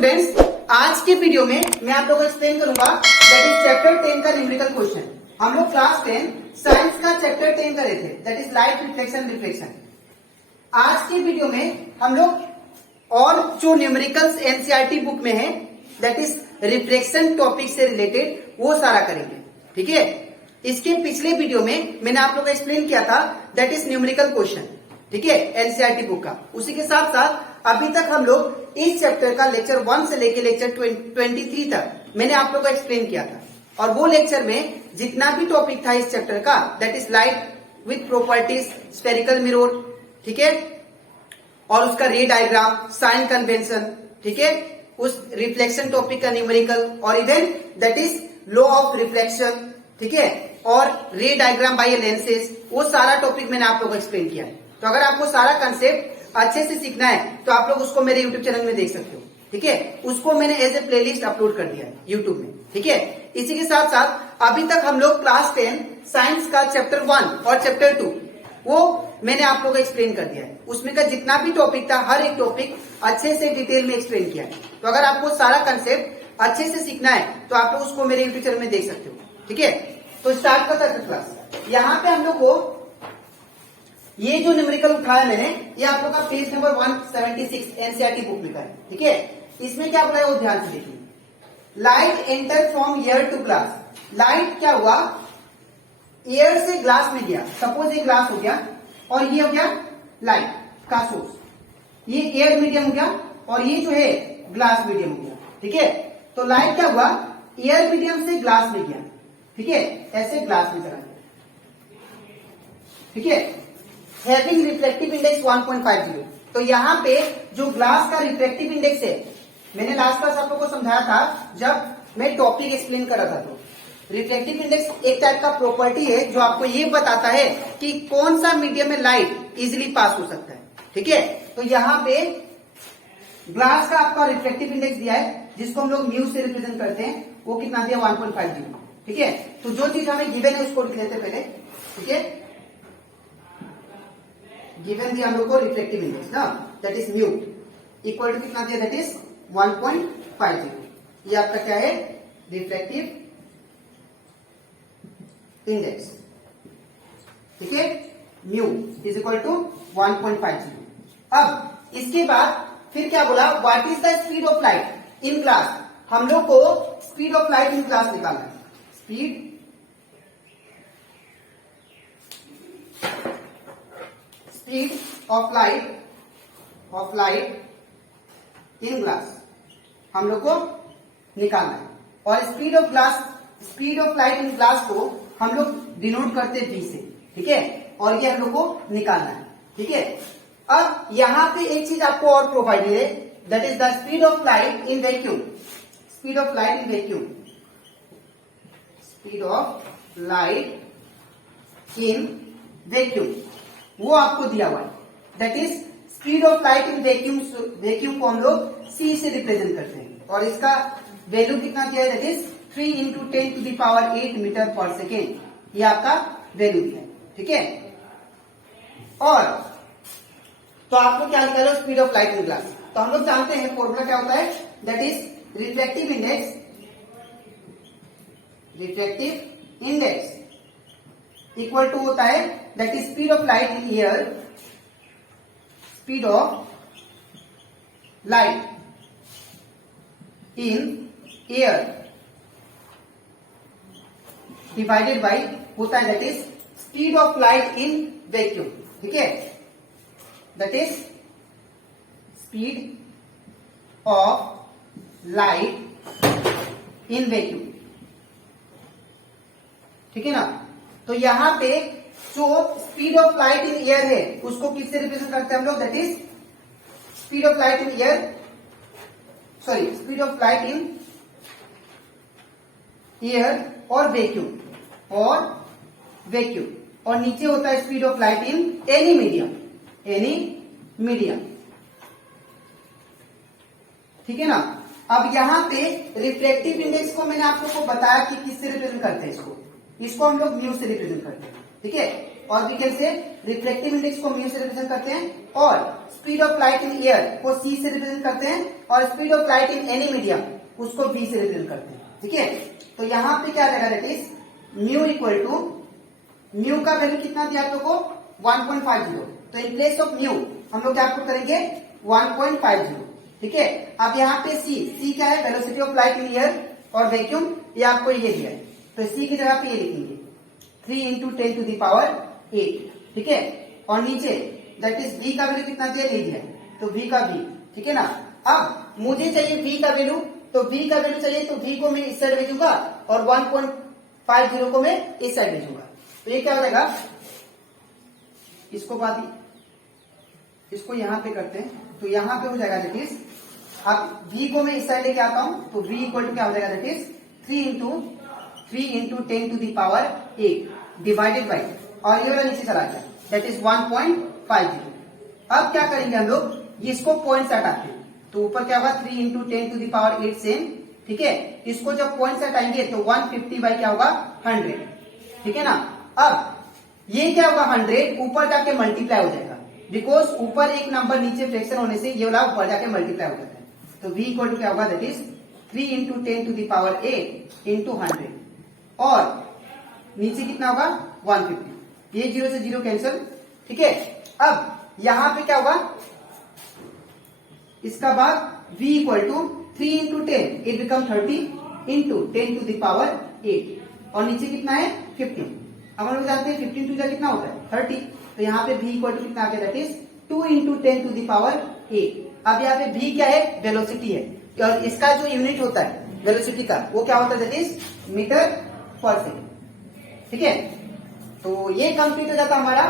Students, आज के video में मैं आप लोगों को एक्सप्लेन करूंगा दैट इज चैप्टर 10 का न्यूमेरिकल क्वेश्चन। हम लोग क्लास 10 साइंस का चैप्टर 10 करे थे, that is light reflection reflection. आज के वीडियो में हम लोग और जो न्यूमेरिकल्स एनसीईआरटी बुक में है दैट इज रिफ्लेक्शन टॉपिक से रिलेटेड वो सारा करेंगे। ठीक है, इसके पिछले वीडियो में मैंने आप लोगों को एक्सप्लेन किया था दैट इज न्यूमेरिकल क्वेश्चन। ठीक है, एनसीईआरटी बुक का। उसी के साथ साथ अभी तक हम लोग इस चैप्टर का लेक्चर 1 से लेकर लेक्चर 23 तक मैंने आप लोगों को एक्सप्लेन किया था, और वो लेक्चर में जितना भी टॉपिक था इस चैप्टर का that is light with properties, spherical mirror, ठीक है, और उसका रे डायग्राम, साइन कन्वेंशन, ठीक है, उस रिफ्लेक्शन टॉपिक का न्यूमेरिकल, और even that is law of reflection, ठीक है, और रे डायग्राम बाय लेंसेज, वो सारा टॉपिक मैंने आप लोगों को एक्सप्लेन किया है। तो अगर आपको सारा कंसेप्ट अच्छे से सीखना है तो आप लोग उसको मेरे यूट्यूब चैनल में देख सकते हो। ठीक है, उसको मैंने एज ए प्लेलिस्ट अपलोड कर दिया है यूट्यूब में। ठीक है, इसी के साथ साथ अभी तक हम लोग क्लास 10 साइंस का चैप्टर 1 और चैप्टर 2 वो मैंने आप लोगों को एक्सप्लेन कर दिया है। उसमें का जितना भी टॉपिक था हर एक टॉपिक अच्छे से डिटेल में एक्सप्लेन किया है। तो अगर आपको सारा कंसेप्ट अच्छे से सीखना है तो आप लोग उसको मेरे यूट्यूब चैनल में देख सकते हो। ठीक है, तो स्टार्ट करता है क्लास। यहाँ पे हम लोग को ये जो न्यूमेरिकल उठाया मैंने, ये आप लोग का पेज नंबर 176 एनसीईआरटी बुक में का है। ठीक है, इसमें क्या बोला है वो ध्यान से देखिए। Light enter from air to glass. Light क्या हुआ, एयर से ग्लास में गया। सपोज ये ग्लास हो गया और ये हो गया लाइट का सोर्स, ये एयर मीडियम हो गया और ये जो है ग्लास मीडियम हो गया। ठीक है, तो लाइट क्या हुआ, एयर मीडियम से ग्लास में गया। ठीक है, ऐसे ग्लास में चला गया। ठीक है, हैविंग रिफ्लेक्टिव इंडेक्स 1.50। तो यहाँ पे जो ग्लास का रिफ्लेक्टिव इंडेक्स है, मैंने लास्ट क्लास आप लोगों को समझाया था जब मैं टॉपिक एक्सप्लेन कर रहा था। तो रिफ्लेक्टिव इंडेक्स एक टाइप का प्रॉपर्टी है जो आपको ये बताता है कि कौन सा मीडियम में लाइट इजिली पास हो सकता है। ठीक है, तो यहाँ पे ग्लास का आपका रिफ्लेक्टिव इंडेक्स दिया है जिसको हम लोग म्यू से रिप्रेजेंट करते हैं, वो कितना दिया 1.50। ठीक है, तो जो चीज हमें गिवन है उसको लिख लेते हैं पहले। ठीक है, गिवन दिया हम लोग को रिफ्लेक्टिव इंडेक्स ना, that is mu equal to कितना दिया, दैट इज 1.50। ये आपका क्या है, रिफ्लेक्टिव इंडेक्स। ठीक है, म्यू इज इक्वल टू 1.50। अब इसके बाद फिर क्या बोला, what is the speed of light in glass. हम लोग को speed of light in glass निकालना है। Speed of light in glass हम लोग को निकालना है। और speed of light in glass को हम लोग डिनोट करते हैं V से। ठीक है, और ये हम लोग को निकालना है। ठीक है, अब यहां पे एक चीज आपको और प्रोवाइडेड है, that is the speed of light in vacuum. Speed of light in vacuum, speed of light in vacuum, वो आपको दिया हुआ है। That is speed of light in vacuum. Vacuum को हम लोग C से रिप्रेजेंट करते हैं और इसका वैल्यू कितना दिया है, दैट इज 3 × 10⁸ मीटर पर सेकेंड। ये आपका वैल्यू दिया है। ठीक है, और तो आपको क्या निकालो, speed of light in glass. तो हम लोग जानते हैं फॉर्मूला क्या होता है, that is reflective index equal to होता है that is speed of light in air, speed of light in air divided by होता है that is speed of light in vacuum. ठीक है, that is speed of light in vacuum. ठीक है ना, तो यहां पे जो speed of light in air है उसको किससे रिप्रेजेंट करते हैं हम लोग, that is speed of light in air, sorry speed of light in air और वैक्यूम, और नीचे होता है speed of light in any medium. ठीक है ना, अब यहां पे रिफ्लेक्टिव इंडेक्स को मैंने आप लोग को बताया कि किससे रिप्रेजेंट करते हैं, इसको हम लोग म्यू से रिप्रेजेंट करते हैं। ठीक है, और we can say reflective index को म्यू से रिप्रेजेंट करते हैं और speed of light in air को सी से रिप्रेजेंट करते हैं और speed of light in any medium उसको बी से रिप्रेजेंट करते हैं। ठीक है, तो यहाँ पे क्या रहेगा, that is mu equal to, mu का वैल्यू कितना दिया आप लोग को 1.50, तो इन प्लेस ऑफ म्यू हम लोग क्या पुट करेंगे 1.50। ठीक है, अब यहाँ पे सी क्या है, velocity of light in air और वैक्यूम, ये आपको ये दिया है, तो सी की जगह पे ये लिखेंगे 3 इंटू 10 टू द पावर 8। ठीक है, और नीचे दैट इज v का वैल्यू कितना दिया, ले दिया, तो v का v। ठीक है ना, अब मुझे चाहिए v का वैल्यू, तो v का वैल्यू चाहिए तो v को मैं इस साइड भेजूंगा और 1.50 को मैं इस साइड भेजूंगा, तो ये क्या हो जाएगा, इसको इसको यहां पे करते हैं, तो यहां पे हो जाएगा दैट इज, अब v को मैं इस साइड लेके आता हूं तो v इक्वल टू क्या हो जाएगा, that is 3 into 10 to the power 8 divided by, और ये वाला नीचे चला गया, दैट इज 1.50। अब क्या करेंगे हम लोग, इसको पॉइंट से हटाते हैं, तो ऊपर क्या होगा 3 into 10 to the power 8 same. ठीक है, इसको जब पॉइंट से हटाएंगे तो 150 बाई क्या होगा 100। ठीक है ना, अब ये क्या होगा 100 ऊपर जाके मल्टीप्लाई हो जाएगा, बिकॉज ऊपर एक नंबर नीचे फ्रैक्शन होने से ये वाला ऊपर जाके मल्टीप्लाई हो जाता है, तो v इक्वल टू क्या होगा, that is 3 into 10 to the power 8 into 100, और नीचे कितना होगा 150, ये 0 से 0 कैंसिल। ठीक है, अब यहां पे क्या होगा, इसका बाद v equal to 3 into 10 it become 30 into 10 to the power 8, और नीचे कितना है 15। अब हम लोग जानते हैं 15 टू कितना होता है 30, तो यहाँ पे v इक्वल टू कितना आ गया, that is 2 into 10 to the power 8। अब यहाँ पे v क्या है, वेलोसिटी है, और इसका जो यूनिट होता है वेलोसिटी का वो क्या होता है, दैट इज मीटर पर सेकेंड। ठीक है, तो ये कंप्लीट हो जाता हमारा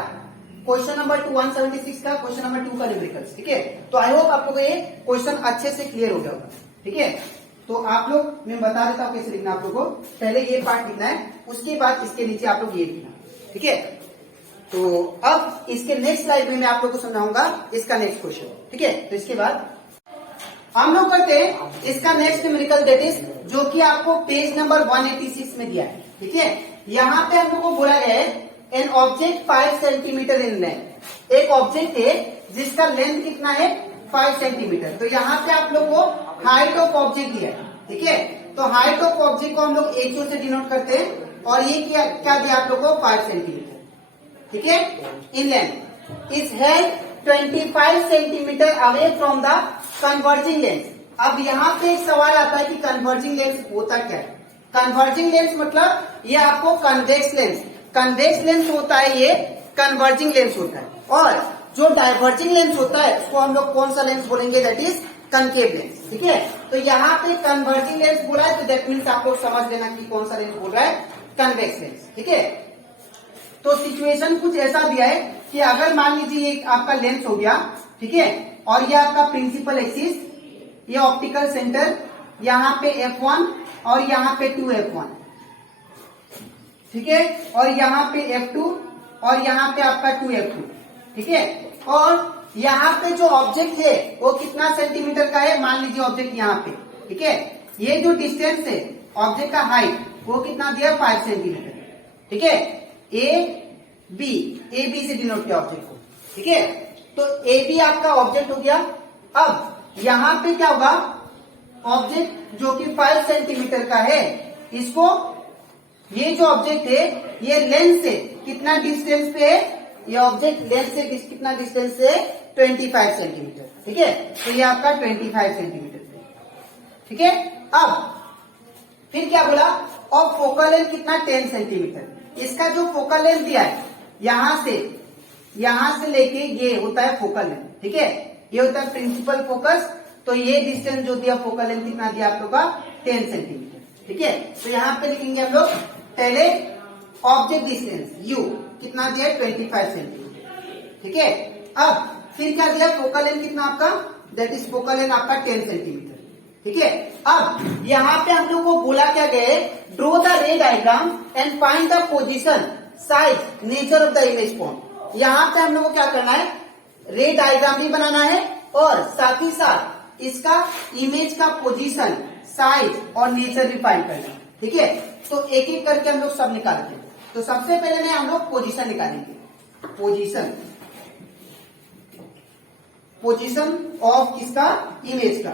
क्वेश्चन नंबर 176 का, क्वेश्चन नंबर 2 का न्यूमेरिकल्स। ठीक है, तो आई होप आप लोगों को ये क्वेश्चन अच्छे से क्लियर हो गया होगा। ठीक है, तो आप लोग, मैं बता देता हूँ कैसे लिखना आप लोग को, पहले ये पार्ट लिखना है, उसके बाद इसके नीचे आप लोग ये लिखना। ठीक है, तो अब इसके नेक्स्ट स्लाइड में मैं आप लोग को समझाऊंगा इसका नेक्स्ट क्वेश्चन। ठीक है, तो इसके बाद हम लोग करते हैं इसका नेक्स्ट न्यूमेरिकल, दैट इज जो कि आपको पेज नंबर 186 में दिया है। ठीक है, यहाँ पे हम लोग को बोला गया है an object 5 centimetre in length, एक ऑब्जेक्ट है जिसका लेंथ कितना है 5 सेंटीमीटर, तो यहाँ पे आप लोग को हाइट ऑफ ऑब्जेक्ट दिया है। ठीक है, तो हाइट ऑफ ऑब्जेक्ट को हम लोग HO से डिनोट करते हैं, और ये क्या दिया आप लोग को 5 सेंटीमीटर। ठीक है, in length is held 25 centimetre away from the converging lens. अब यहाँ पे एक सवाल आता है कि कन्वर्जिंग लेंस होता क्या है। कन्वर्जिंग लेंस मतलब ये आपको कन्वेक्स लेंस होता है, ये कन्वर्जिंग लेंस होता है, और जो डाइवर्जिंग लेंस होता है उसको हम लोग कौन सा लेंस बोलेंगे, दैट इज कनकेव लेंस। ठीक है, तो यहाँ पे कन्वर्जिंग लेंस बोला है, तो दैट मीन्स आप लोग समझ लेना कि कौन सा लेंस बोल रहा है, कन्वेक्स लेंस। ठीक है, तो सिचुएशन कुछ ऐसा दिया है कि अगर मान लीजिए ये आपका लेंस हो गया, ठीक है, और ये आपका प्रिंसिपल एक्सिस, ये ऑप्टिकल सेंटर, यहाँ पे F1 और यहाँ पे 2F1, ठीक है, और यहाँ पे F2 और यहाँ पे आपका 2F2। ठीक है, और यहाँ पे जो ऑब्जेक्ट है वो कितना सेंटीमीटर का है, मान लीजिए ऑब्जेक्ट यहाँ पे। ठीक है, ये जो डिस्टेंस है ऑब्जेक्ट का हाइट वो कितना दिया 5 सेंटीमीटर। ठीक है, ए बी से डिनोट किया ऑब्जेक्ट को। ठीक है, तो ए बी आपका ऑब्जेक्ट हो गया। अब यहां पे क्या होगा, ऑब्जेक्ट जो कि 5 सेंटीमीटर का है, इसको ये जो ऑब्जेक्ट है ये लेंस से कितना डिस्टेंस पे है, ये ऑब्जेक्ट लेंस से कितना डिस्टेंस से 25 सेंटीमीटर। ठीक है, तो ये आपका 25 सेंटीमीटर पे। ठीक है, अब फिर क्या बोला, और फोकल लेंथ कितना 10 सेंटीमीटर। इसका जो फोकल लेंथ दिया है यहां से लेके ये होता है फोकल लेंथ। ठीक है, ये होता है प्रिंसिपल फोकस, तो ये डिस्टेंस जो दिया फोकल लेंथ कितना दिया आप लोग का 10 सेंटीमीटर। ठीक है, तो यहाँ पे लिखेंगे हम लोग पहले ऑब्जेक्ट डिस्टेंस u कितना दिया 25 सेंटीमीटर। ठीक है, अब फिर क्या दिया फोकल लेंथ कितना आपका, दैट इज फोकल लेंथ आपका 10 सेंटीमीटर। ठीक है, अब यहाँ पे हम लोग को बोला क्या गया है, ड्रॉ द रे diagram and find the position size nature of the image point. यहाँ पे हम लोग को क्या करना है, रे डायग्राम भी बनाना है और साथ ही साथ इसका इमेज का पोजीशन, साइज और नेचर भी फाइंड करना है। ठीक है, तो एक एक करके हम लोग सब निकालते हैं। तो सबसे पहले में हम लोग पोजीशन निकालेंगे। पोजीशन ऑफ किसका, इमेज का।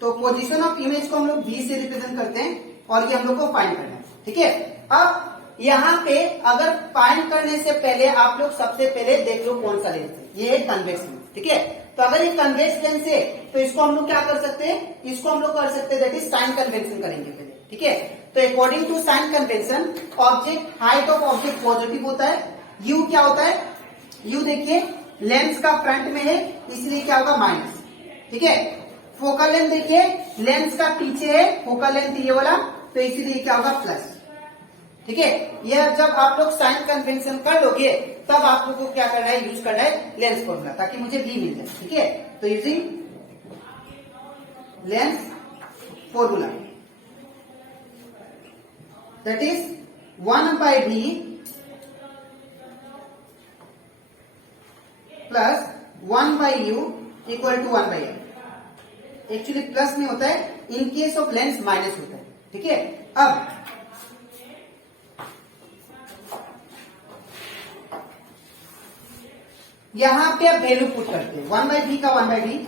तो पोजीशन ऑफ इमेज को हम लोग v से रिप्रेजेंट करते हैं और ये हम लोग को फाइंड करना है, ठीक है। अब यहाँ पे अगर फाइंड करने से पहले आप लोग सबसे पहले देख लो कौन सा लेंस है, ये है कन्वेक्स लेंस, ठीक है। तो अगर ये कन्वेक्स लेंस है तो इसको हम लोग क्या कर सकते हैं, इसको हम लोग कर सकते हैं दैट इज साइन कन्वेंशन करेंगे पहले, ठीक है। तो according to sign convention object, height of object positive होता है, यू क्या होता है, यू देखिए लेंस का फ्रंट में है इसलिए क्या होगा माइनस, ठीक है। फोकल लेंथ देखिए लेंस का पीछे है, फोकल लेंथ ये वाला, तो इसीलिए क्या होगा प्लस, ठीक है। यह जब आप लोग साइन कन्वेंशन कर लोगे तब आप लोग को क्या करना है, यूज करना है लेंस फॉर्मूला, ताकि मुझे v मिल जाए, ठीक है। तो using lens formula that is 1/v plus 1/u equal to 1/f। Actually plus नहीं होता है, in case of lens minus होता है, ठीक है। अब यहां पे आप वैल्यू पुट करते हैं, 1/v का 1/v,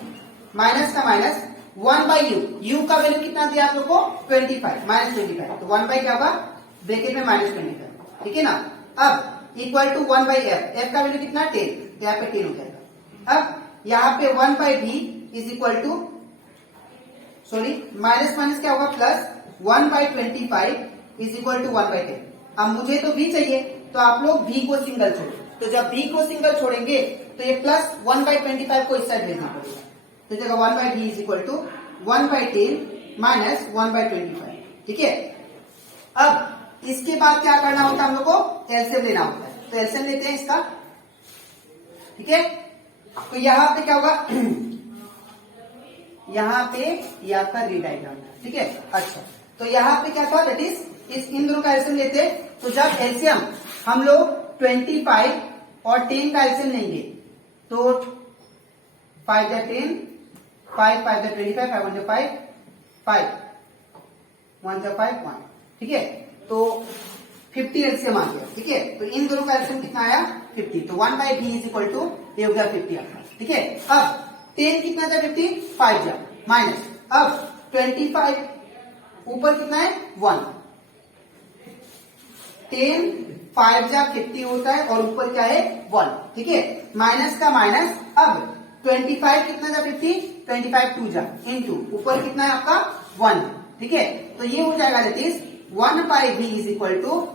माइनस का माइनस, 1/u, u का वैल्यू कितना दिया आप लोग को 25, -25, तो 1 बाई क्या होगा ब्रैकेट में -25, ठीक है ना। अब इक्वल टू 1/f, f का वैल्यू कितना 10, तो यहाँ पे 10 हो जाएगा। अब यहाँ पे 1/v is equal to, sorry minus minus क्या होगा प्लस, 1/25 इज इक्वल टू 1/10। अब मुझे तो v चाहिए, तो आप लोग v को सिंगल छोड़ो, तो जब v को सिंगल छोड़ेंगे तो ये प्लस 1/25 को इस साइड भेजना पड़ेगा, तो जगह 1/v is equal to 1/10 minus 1/25, ठीक है। अब इसके बाद क्या करना होता है हम लोग को, एलसीएम लेना होता है, तो एलसीएम लेते हैं इसका, ठीक है। तो यहाँ पे क्या होगा यहाँ पे ये आपका री डायग्राम, ठीक है। अच्छा, तो यहाँ पे क्या था दैट इज इस इन दोनों का एलसीएम लेते हैं, तो जब एलसीएम हम लोग 25 और 10 का एलसीएम लेंगे तो 5 जा 10, 5 5 जा 25, 5 1 जा 5, 5 1 जा 5 1, ठीक है। तो 50 एलसीएम आ गया, ठीक है। तो इन दोनों का एलसीएम कितना आया 50, तो 1/v इज इक्वल टू ये हो गया 50 आपका, ठीक है। अब 10 कितना जा 50, 5 जा माइनस, अब 25 ऊपर कितना है 1, 10 5 जा 50 होता है और ऊपर क्या है 1, ठीक है। माइनस का माइनस, अब 25 कितना जा 50, 25 2 जा इनटू ऊपर कितना है आपका 1, ठीक है। तो ये हो जाएगा that is 1/v is equal to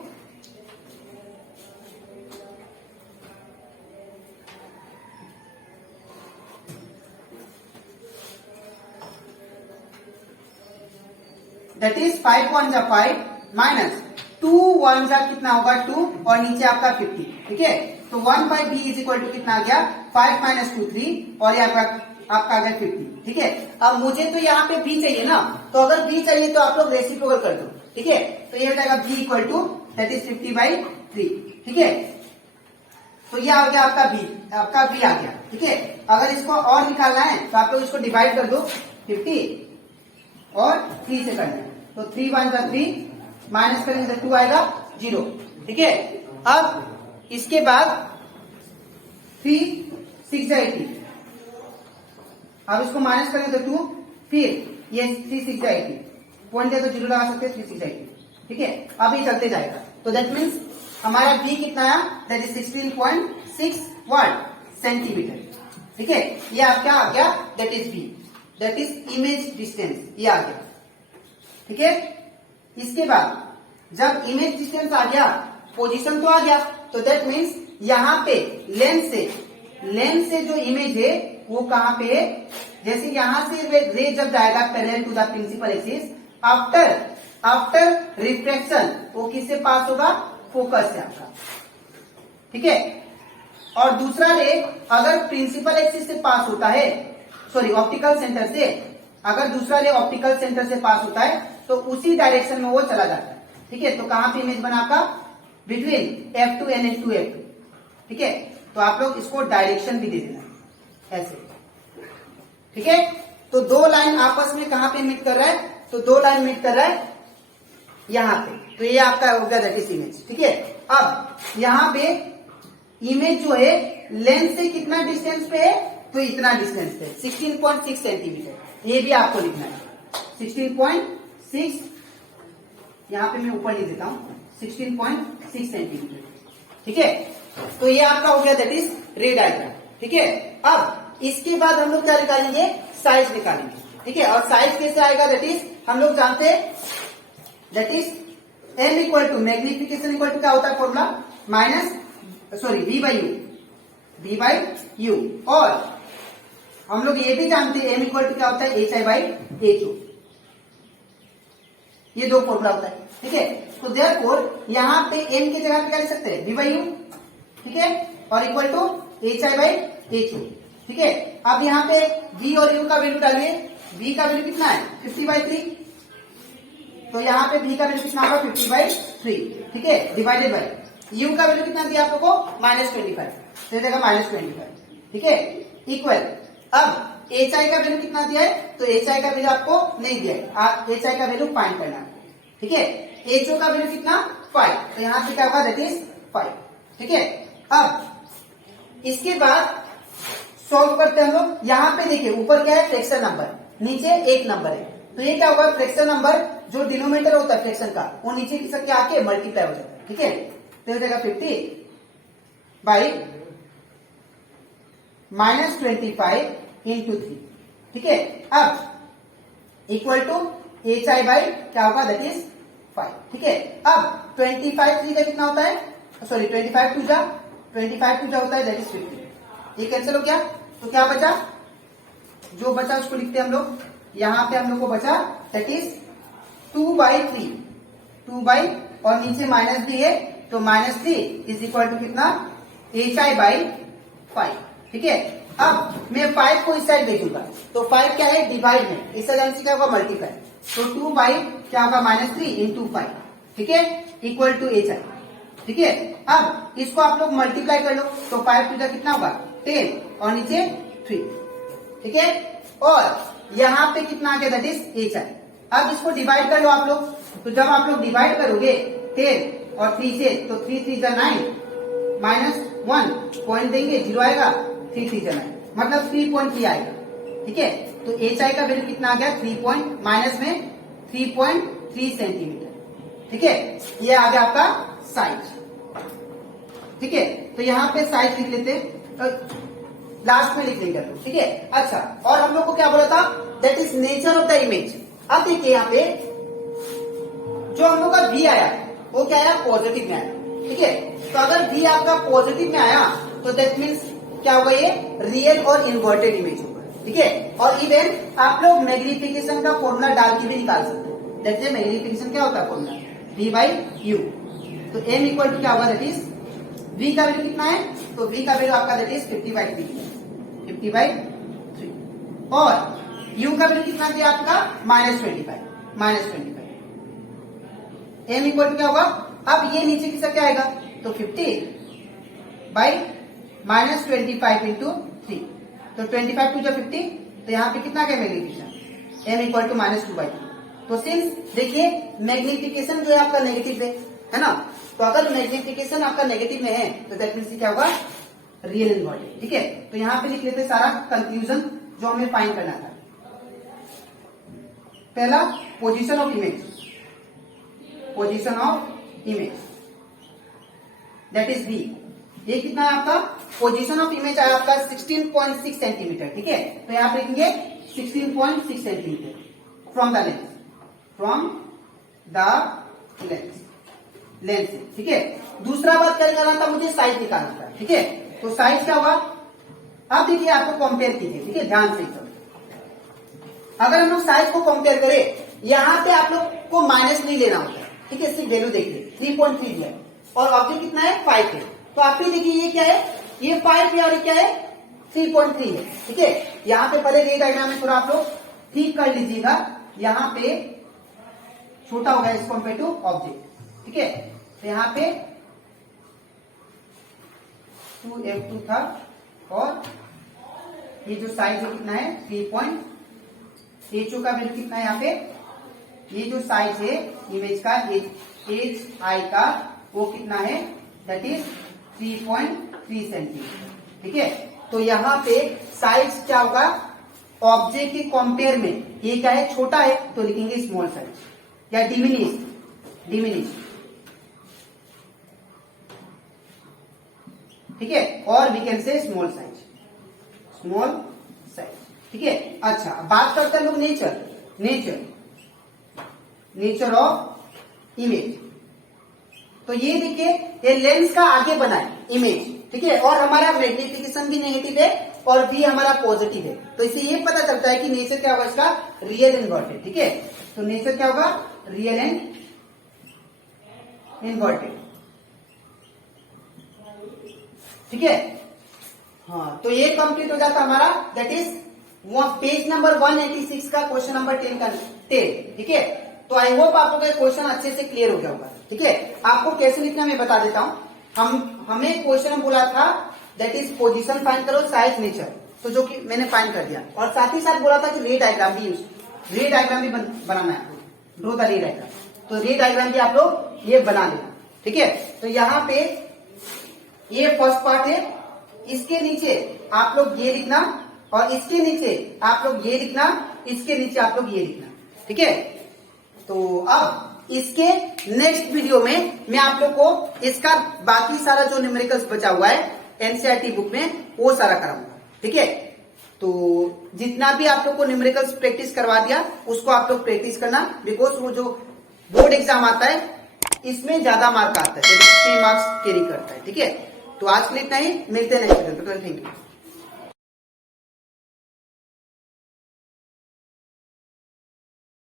that is 5 1 जा 5 माइनस 2 1 जा कितना होगा 2 और नीचे आपका 50, ठीक है। तो 1/v इज इक्वल टू कितना आ गया 5 - 2 3 और यहाँ आपका आ गया 50, ठीक है। अब मुझे तो यहाँ पे v चाहिए ना, तो अगर v चाहिए तो आप लोग रेसिप्रोकल कर दो, ठीक है। तो ये हो जाएगा v equal to that is 50/3, ठीक है। तो ये आ गया आपका v आ गया, ठीक है। अगर इसको और निकालना है तो आप लोग इसको डिवाइड कर दो, 50 और 3 से करना है, तो 3 1 जा 3 माइनस करेंगे तो 2 आएगा 0, ठीक है। अब इसके बाद 3 6 जा 80, अब इसको माइनस करेंगे तो 2, फिर ये 3 6 जा 80, पॉइंट है तो 0 लगा सकते हैं, 3 6 जा 80, ठीक है। अब ये चलते जाएगा, तो दैट मीन्स हमारा v कितना आया दैट इज 16.6 सेंटीमीटर, ठीक है। ये आप क्या आ गया that is v, that is image distance, ये आ गया, ठीक है। इसके बाद जब इमेज डिस्टेंस आ गया, पोजीशन तो आ गया, तो दैट मीन्स यहाँ पे लेंस से जो इमेज है वो कहां पे है, जैसे यहां से रे जब जाएगा parallel to the principal axis, after reflection वो किससे पास होगा, फोकस से आपका, ठीक है। और दूसरा रे अगर प्रिंसिपल एक्सिस से पास होता है, सॉरी ऑप्टिकल सेंटर से, अगर दूसरा रे ऑप्टिकल सेंटर से पास होता है तो उसी डायरेक्शन में वो चला जाता है, ठीक है। तो कहां पे इमेज बना आपका, बिटवीन F2 and F2, ठीक है। तो आप लोग इसको डायरेक्शन भी दे देना ऐसे, ठीक है। तो दो लाइन आपस में कहां पे मीट कर रहा है, तो दो लाइन मीट कर रहा है यहां पे, तो ये आपका हो गया दैट इज इमेज, ठीक है। अब यहां पे इमेज जो है लेंथ से कितना डिस्टेंस पे है, तो इतना डिस्टेंस पे 16.6 सेंटीमीटर। ये भी आपको लिखना है 16.6, यहां पे मैं ऊपर लिख देता हूं 16.6 सेंटीमीटर। ठीक है, तो ये आपका हो गया दैट इज रे डायग्राम। ठीक है, अब इसके बाद हम लोग क्या निकालेंगे, साइज निकालेंगे। ठीक है, और साइज कैसे आएगा, दैट इज हम लोग जानते हैं that is M equal to magnification equal to क्या होता है फॉर्मूला, वी बाई यू। और हम लोग ये भी जानते हैं एम इक्वल टू क्या होता है, H I by H O. ये दो फॉर्मूला होता है। ठीक है, तो देयरफॉर यहां पे एम की जगह पे क्या लिख सकते हैं, वी बाई यू। ठीक है, और equal to H I by H O. ठीक है, अब यहाँ पे v और u का वैल्यू डालिए। v का वैल्यू कितना है, 50/3, तो यहाँ पे v का वैल्यू कितना होगा, 50/3। ठीक है, डिवाइडेड बाई u का वैल्यू कितना दिया आप लोगों को, -25, तो ये देगा -25। ठीक है, इक्वल, अब एच आई का वैल्यू कितना दिया है, तो एच आई का वैल्यू आपको नहीं दिया है, एच आई का वैल्यू फाइंड करना है। ठीक है, एच ओ का वैल्यू कितना, 5, तो यहाँ पे क्या होगा, दैट इज 5। ठीक है, अब इसके बाद सॉल्व करते हैं हम लोग। यहाँ पे देखिए ऊपर क्या है, फ्रैक्शन नंबर, नीचे एक नंबर है, तो ये क्या होगा, फ्रैक्शन नंबर जो डिनोमिनेटर होता है फ्रैक्शन का, वो नीचे की सबके आके मल्टीप्लाई हो जाता है। ठीक है, तो हो जाएगा 50/-25 इंटू 3। ठीक है, अब equal to H I by क्या होगा, दैट इज 5। ठीक है, अब 25 का कितना होता है, 25 टू जा होता है, दैट इज 50। ये कैंसिल हो गया, तो क्या बचा, जो बचा उसको लिखते हैं हम लोग। यहां पे हम लोग को बचा दैट इज 2/3, 2 और नीचे -3 है, तो -3 इज इक्वल टू कितना, एच आई बाई 5। ठीक है, अब मैं 5 को इस साइड देखूंगा, तो 5 क्या है, डिवाइड में, इस साइड से क्या होगा, मल्टीप्लाई, तो 2 क्या होगा, -3 इंटू 5। ठीक है, इक्वल टू एच आई। ठीक है, अब इसको आप लोग मल्टीप्लाई कर लो, तो 5 टू कितना होगा, 10 और नीचे 3। ठीक है, और यहाँ पे कितना आ गया, दैट इज एच आई। अब इसको डिवाइड कर लो आप लोग, तो जब आप लोग डिवाइड करोगे 10 और 3 से, तो 3 3 9, -1 पॉइंट देंगे, 0 आएगा, 3 3 9, मतलब 3.3 आएगा। ठीक है, तो एच आई का वैल्यू कितना आ गया, 3.3 सेंटीमीटर। ठीक है, ये आ गया आपका साइज। ठीक है, तो यहाँ पे साइज लिख लेते हैं, तो लास्ट में लिख देंगे। ठीक है, अच्छा, और हम लोग को क्या बोला था, that is nature of the image. अब देखिए यहाँ पे जो हम लोग का v आया वो क्या आया, पॉजिटिव में आया। ठीक है, तो अगर v आपका पॉजिटिव में आया, तो दैट मीन्स क्या होगा, ये रियल और इन्वर्टेड इमेज होगा। ठीक है, और इवन आप लोग मैग्निफिकेशन का फॉर्मूला डाल के भी निकाल सकते हो। दैट इज मैग्निफिकेशन क्या होता है, फॉर्मूला v बाई यू। तो m इक्वल टू क्या होगा, दैट इज v का वैल्यू कितना है, तो v का वैल्यू आपका दैट इज 50/3, और u का वैल्यू कितना दिया आपका, -25। m इक्वल टू क्या होगा, अब ये नीचे किसका क्या आएगा, तो 50/-25 इंटू 3, तो 25 टू 50, तो यहाँ पे कितना क्या मैग्निफिकेशन, m इक्वल टू -2/3। तो सिंस देखिए मैग्निफिकेशन जो है आपका नेगेटिव है ना, तो अगर मैग्निफिकेशन आपका नेगेटिव में है, तो दैट मीन्स क्या होगा, रियल इन्वर्टेड। ठीक है, तो यहाँ पे लिख लेते सारा कंक्लूजन जो हमें फाइंड करना था। पहला, position of image that is v। ये कितना है आपका, पोजीशन ऑफ इमेज आया आपका 16.6 सेंटीमीटर। ठीक है, तो यहाँ पे लिखेंगे 16.6 सेंटीमीटर फ्रॉम द लेंथ। ठीक है, दूसरा बात क्या निकालना था, मुझे साइज निकालना था। ठीक है, तो साइज क्या होगा, अब देखिए आपको कंपेयर कीजिए। ठीक है, ध्यान से अगर हम लोग साइज को कंपेयर करें, यहाँ पे आप लोग को माइनस नहीं लेना होता है। ठीक है, सिर्फ वैल्यू देखिए, 3.3 दिया और ऑब्जेक्ट कितना है, 5 है, तो आप ही देखिए ये क्या है, ये 5 है और ये क्या है, 3.3 है। ठीक है, यहाँ पे पहले ये डायग्राम में थोड़ा आप लोग ठीक कर लीजिएगा, यहाँ पे छोटा होगा एज कम्पेयर टू ऑब्जेक्ट। ठीक है, तो यहाँ पे 2f2 था, और ये जो साइज है कितना है, 3.8 का वैल्यू कितना है यहाँ पे, ये जो साइज है इमेज का एच आई का वो कितना है, दैट इज 3.3 3 सेंटीमीटर। ठीक है, तो यहाँ पे साइज क्या होगा, ऑब्जेक्ट के कंपेयर में ये क्या है, छोटा है, तो लिखेंगे स्मॉल साइज या डिमिनिश। ठीक है, और we can say small size. ठीक है, अच्छा बात करते हैं लोग नेचर ऑफ इमेज। तो ये देखिए, ये लेंस का आगे बना है इमेज। ठीक है, और हमारा मैग्निफिकेशन भी नेगेटिव है और भी हमारा पॉजिटिव है, तो इससे ये पता चलता है कि नेचर क्या होगा इसका, रियल इन्वर्टेड। ठीक है, तो नेचर क्या होगा, रियल एंड इन्वर्टेड। ठीक है, हाँ, तो ये कंप्लीट हो जाता हमारा, दैट इज पेज नंबर 186 का क्वेश्चन नंबर 10 का 10। ठीक है, तो आई होप आप लोगों का क्वेश्चन अच्छे से क्लियर हो गया होगा। ठीक है, आपको कैसे लिखना मैं बता देता हूं। हमें क्वेश्चन बोला था दैट इज पोजीशन फाइंड करो, साइज, नेचर, तो जो कि मैंने फाइंड कर दिया, और साथ ही साथ बोला था कि रे डायग्राम भी बनाना है, ड्रॉ द रे डायग्राम। तो रे डायग्राम भी आप लोग ये बना लेना। ठीक है, तो यहाँ पे ये फर्स्ट पार्ट है, इसके नीचे आप लोग ये लिखना, और इसके नीचे आप लोग ये लिखना, इसके नीचे आप लोग ये लिखना। ठीक है, तो अब इसके नेक्स्ट वीडियो में मैं आप लोग को इसका बाकी सारा जो न्यूमेरिकल्स बचा हुआ है एनसीईआरटी बुक में, वो सारा कराऊंगा। ठीक है, तो जितना भी आप लोग को न्यूमेरिकल्स प्रैक्टिस करवा दिया, उसको आप लोग प्रैक्टिस करना, बिकॉज वो जो बोर्ड एग्जाम आता है इसमें ज्यादा मार्क आता है, 3 मार्क्स कैरी करता है। ठीक है, तो आज के लिए इतना ही, मिलते हैं नेक्स्ट वीडियो में। Thank you.